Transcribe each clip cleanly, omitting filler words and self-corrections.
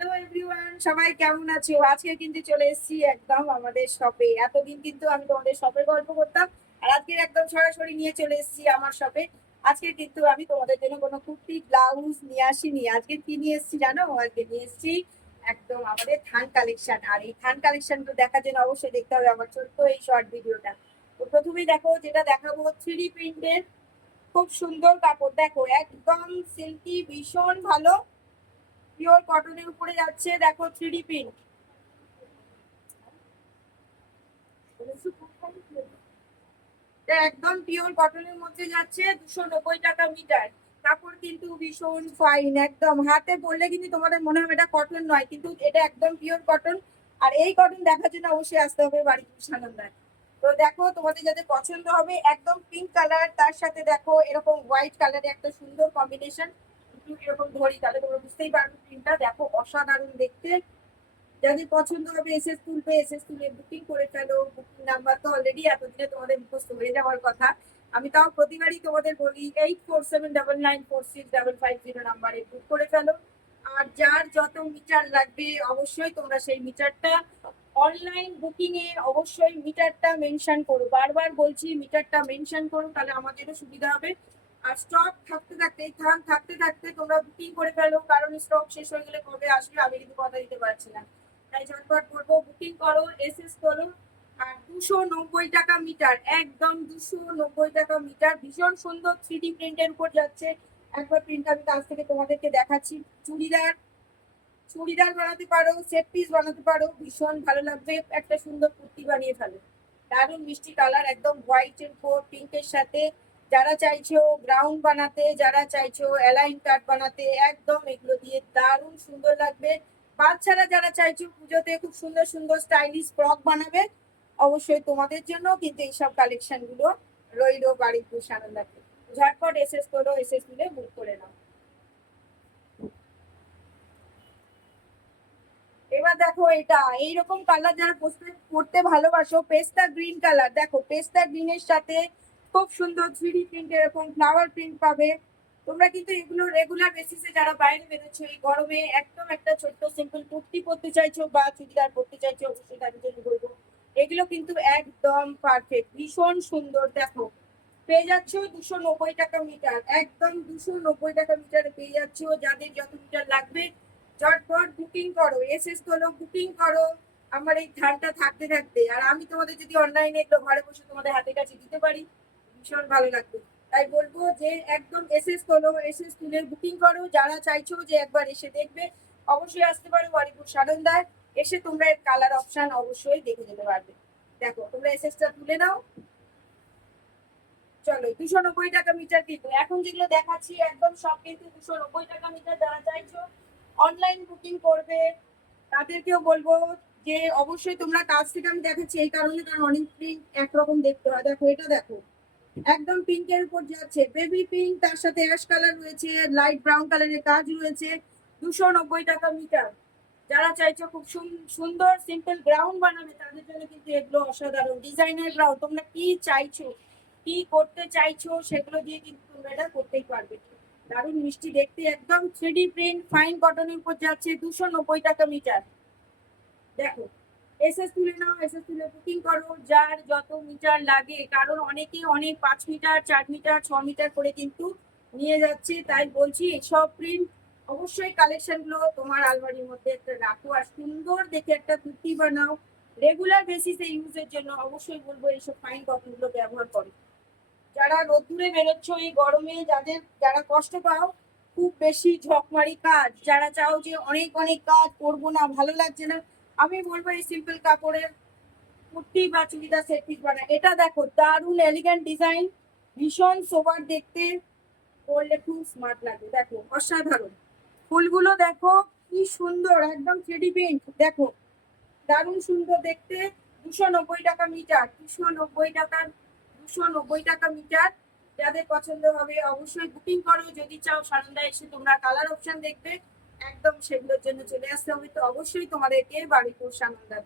Hello everyone, সবাই কেমন আছো? আজকে কিন্তু চলে এসেছি একদম আমাদের শপে। এতদিন কিন্তু আমি তোমাদের শপের গল্প করতাম, আর আজকে একদম সরাসরি নিয়ে চলে এসেছি আমার শপে। আজকে কিন্তু আমি তোমাদের জন্য কোনো কুর্তি ব্লাউজ নিয়ে আসিনি। আজকে কি নিয়ে এসেছি জানো? আজকে নিয়ে এসেছি একদম আমাদের থান কালেকশন। আর এই থান কালেকশন গুলো দেখার জন্য অবশ্যই দেখতে হবে আমার ছোট্ট এই শর্ট ভিডিওটা। তো প্রথমেই দেখো, যেটা দেখাবো 3D প্রিন্টের খুব সুন্দর কাপড়। দেখো একদম সিল্কি, ভীষণ ভালো পিওর কটনের উপরে যাচ্ছে। দেখো 3D প্রিন্ট, একদম পিওর কটনের মধ্যে যাচ্ছে। 290 টাকা মিটার। কাপড় কিন্তু ভীষণ ফাইন, একদম হাতে পরলে কিন্তু তোমাদের মনে হবে এটা কটন নয়, কিন্তু এটা একদম পিওর কটন। আর এই কটন দেখার জন্য অবশ্যই আসতে হবে বাড়িপুর সানন্দায়। তো দেখো, তোমাদের যাদের পছন্দ হবে, একদম পিঙ্ক কালার, তার সাথে দেখো এরকম হোয়াইট কালারের একটা সুন্দর কম্বিনেশন। এরকম ধরি তাহলে তোমরা বুঝতেই পারবে প্রিন্টটা দেখো অসাধারণ দেখতে। যাদের পছন্দ হবে এসএস তুলবে, এসএস তুলে বুকিং করে ফেলো। বুকিং নাম্বার তো অলরেডি এতদিনে তোমাদের মুখস্থ হয়ে যাওয়ার কথা। আমি তাও প্রতিবারই তোমাদের বলি 8479946550 নাম্বারে বুক করে ফেলো। আর যার যত মিটার লাগবে অবশ্যই তোমরা সেই মিটারটা অনলাইন বুকিং এ অবশ্যই মিটারটা মেনশন করো। বারবার বলছি মিটারটা মেনশন করো, তাহলে আমাদেরও সুবিধা হবে। আর স্টক থাকতে থাকতে, এই থান থাকতে থাকতে তোমরা বুকিং করে ফেলো, কারণ স্টক শেষ হয়ে গেলে কবে আসবে আমি কিন্তু কথা দিতে পারছি না। তাই ঝটপট করবো, বুকিং করো, এসএস করো। আর 290 টাকা মিটার, একদম 290 টাকা মিটার, ভীষণ সুন্দর 3D প্রিন্টের উপর যাচ্ছে। একবার প্রিন্ট আমি কাছ থেকে তোমাদেরকে দেখাচ্ছি। চুড়িদার চুড়িদার বানাতে পারো, সেট পিস বানাতে পারো, ভীষণ ভালো লাগবে। একটা সুন্দর কুর্তি বানিয়ে ফেলো। দারুণ মিষ্টি কালার, একদম হোয়াইট এর উপর পিঙ্কের সাথে। যারা চাইছো গ্রাউন্ড বানাতে, যারা চাইছো অ্যালাইন কাট বানাতে, একদম এগুলো দিয়ে দারুণ সুন্দর লাগবে। বাচ্চারা যারা চাইছো পুজোতে খুব সুন্দর সুন্দর স্টাইলিশ ফ্রক বানাবে, অবশ্যই তোমাদের জন্য কিন্তু এইসব কালেকশন গুলো রইলো বাড়িপুর সানন্দাতে। ঝটপট এসএস করো, এসএস মিলে বুক করে নাও। এবার দেখো, এটা এইরকম কালার যারা পড়তে ভালোবাসো, পেস্তা গ্রিন কালার। দেখো পেস্তা গ্রিনের সাথে খুব সুন্দর 3D প্রিন্ট, এরকম ফ্লাওয়ার প্রিন্ট পাবে। তোমরা কিন্তু এগুলো রেগুলার বেসিসে যারা বাইরে বেরোচ্ছো এই গরমে, একদম একটা ছোট্ট সিম্পল কুর্তি পরতে চাইছো বা চুড়িদার পরতে চাইছো, অবশ্যই তাদের জন্য বলবো এগুলো কিন্তু একদম পারফেক্ট, ভীষণ সুন্দর। দেখো পেয়ে যাচ্ছ 290 টাকা মিটার, একদম 290 টাকা মিটারে পেয়ে যাচ্ছ। যাদের যত মিটার লাগবে ঝটপট বুকিং করো, এসএস তোলো, বুকিং করো আমার এই ধানটা থাকতে থাকতে। আর আমি তোমাদের যদি অনলাইনে এগুলো ঘরে বসে তোমাদের হাতে কাছে দিতে পারি, ভীষণ ভালো লাগবে। তাই বলবো যে একদম এসএস তোলো, এসএস তুলে বুকিং করো। যারা চাইছো যে একবার এসে দেখবে, অবশ্যই আসতে পারো বাড়িপুর সানন্দায়। এসে তোমরা এর কালার অপশন অবশ্যই দেখে যেতে পারবে। দেখো তোমরা এসএসটা তুলে নাও। চলো 290 টাকা মিটার কিন্তু এখন যেগুলো দেখাচ্ছি একদম সব কিন্তু 290 টাকা মিটার। যারা চাইছো অনলাইন বুকিং করবে তাদেরকেও বলবো যে অবশ্যই তোমরা কাছ থেকে আমি দেখাচ্ছি এই কারণে, কারণ অনেক প্রিন্ট একরকম দেখতে হয়। দেখো এটা দেখো, একদম পিঙ্কের উপর যাচ্ছে, বেবি পিঙ্ক, তার সাথে অ্যাশ কালার রয়েছে, লাইট ব্রাউন কালারের কাজ রয়েছে। 290 টাকা মিটার। যারা চাইছো খুব সুন্দর সিম্পল গ্রাউন্ড বানাবে তাদের জন্য কিন্তু এগুলো অসাধারণ ডিজাইনের গ্রাউন্ড। তোমরা কি চাইছো, কি করতে চাইছো, সেগুলো দিয়ে কিন্তু তোমরা এটা করতেই পারবে। দারুণ মিষ্টি দেখতে, একদম 3D প্রিন্ট ফাইন কটনের উপর যাচ্ছে। 290 টাকা মিটার। দেখো এসএস তুলে নাও, এসএস তুলে বুকিং করো যার যত মিটার লাগে, কারণ অনেকেই অনেক 5 মিটার, 4 মিটার, 6 মিটার করে কিন্তু নিয়ে যাচ্ছে। তাই বলছি এইসব প্রিন্ট অবশ্যই কালেকশন গুলো তোমার আলমারির মধ্যে একটা রাখো, আর সুন্দর দেখে একটা কুর্তি বানাও রেগুলার বেসিসে ইউজের জন্য। অবশ্যই বলবো এইসব ফাইন কটন গুলো ব্যবহার করো। যারা রোদ্দুরে বেরোচ্ছ এই গরমে, যারা কষ্ট পাও, খুব বেশি ঝকমারি কাজ, যারা চাও যে অনেক অনেক কাজ করবো না, ভালো লাগছে না, আমি বলবো এই সিম্পল কাপড়ের কুর্তি বা চুড়িদার সেট পিস বানায়। এটা দেখো দারুণ এলিগেন্ট ডিজাইন, ভীষণ সোবার দেখতে, পরলে খুব স্মার্ট লাগে। দেখো অসাধারণ ফুলগুলো, দেখো কি সুন্দর, একদম 3D প্রিন্ট। দেখো দারুণ সুন্দর দেখতে। 290 টাকা মিটার, 290 টাকা মিটার। যাদের পছন্দ হবে অবশ্যই বুকিং করো। যদি চাও সানন্দা এসে তোমরা কালার অপশন দেখবে, একদম সেগুলোর জন্য চলে আসতে হবে। তো অবশ্যই তোমাদেরকে বাড়িপুর সানন্দা।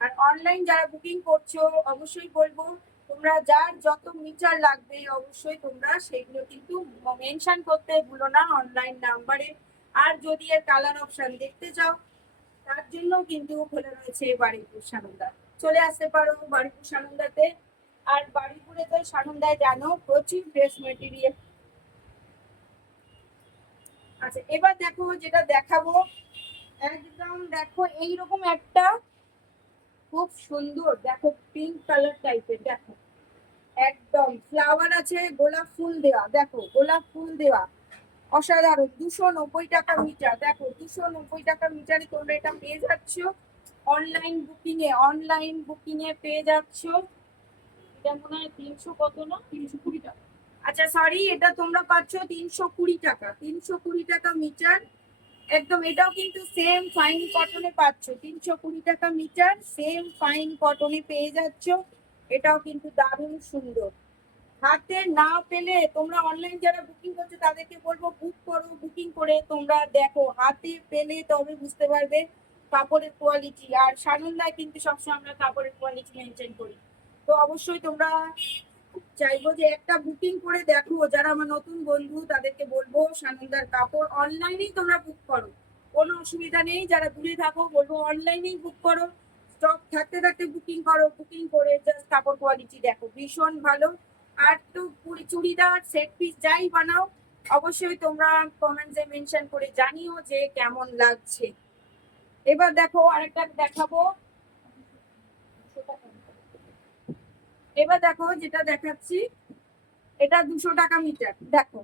আর অনলাইন যারা বুকিং করছো অবশ্যই বলবো তোমরা যার যত মিটার লাগবে অবশ্যই তোমরা সেগুলো কিন্তু মেনশন করতে ভুলো না অনলাইন নাম্বারে। আর যদি এর কালার অপশন দেখতে চাও তার জন্য কিন্তু খোলা রয়েছে বারুইপুর সানন্দা। চলে আসতে পারো বারুইপুর সানন্দাতে। আর বারুইপুরে তো সানন্দায় জানো প্রচুর ড্রেস মেটেরিয়াল। আচ্ছা এবার দেখো যেটা দেখাবো, একদম দেখো এইরকম একটা খুব সুন্দর, দেখো পিঙ্ক কালার টাইপের, দেখো একদম ফ্লাওয়ার আছে, গোলাপ ফুল দেওয়া, দেখো গোলাপ ফুল দেওয়া, অসাধারণ। 290 টাকা মিটার, দেখো 290 টাকা মিটারে তোমরা এটা পেয়ে যাচ্ছ অনলাইন বুকিং এ পেয়ে যাচ্ছ। এটা মনে হয় 300 কত না, 320 টাকা। আচ্ছা সরি, এটা তোমরা পাচ্ছ 320 টাকা, 320 টাকা মিটার একদম। এটাও কিন্তু সেম ফাইন কটনে পাচ্ছ, 320 টাকা মিটার সেম ফাইন কটনে পেয়ে যাচ্ছ। এটাও কিন্তু দারুণ সুন্দর। হাতে না পেলে তোমরা অনলাইন যারা বুকিং করছো তাদেরকে বলবো বুক করো, বুকিং করে তোমরা দেখো, হাতে পেলে তবে বুঝতে পারবে কাপড়ের কোয়ালিটি। আর সানন্দায় কিন্তু সবসময় আমরা কাপড়ের কোয়ালিটি মেনটেন করি। তো অবশ্যই তোমরা চাইবো যে একটা বুকিং করে দেখো, যারা আমার নতুন বন্ধু তাদেরকে বলবো সানন্দার কাপড় অনলাইনেই তোমরা বুক করো, কোনো অসুবিধা নেই। যারা দূরে থাকো বলবো অনলাইনেই বুক করো, স্টক থাকতে থাকতে বুকিং করো, বুকিং করে জাস্ট কাপড় কোয়ালিটি দেখো ভীষণ ভালো। আর তো চুড়িদার সেট পিস যাই বানাও অবশ্যই তোমরা কমেন্টসে মেনশন করে জানিও যে কেমন লাগছে। এবার দেখো আরেকটা দেখাবো, এবার দেখো যেটা দেখাচ্ছি এটা 200 টাকা মিটার। দেখো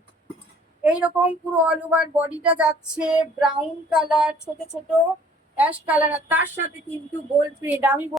এইরকম পুরো অল ওভার বডিটা যাচ্ছে ব্রাউন কালার, ছোট ছোট অ্যাশ কালার, আর তার সাথে কিন্তু গোল্ড প্রিন্ট। আমি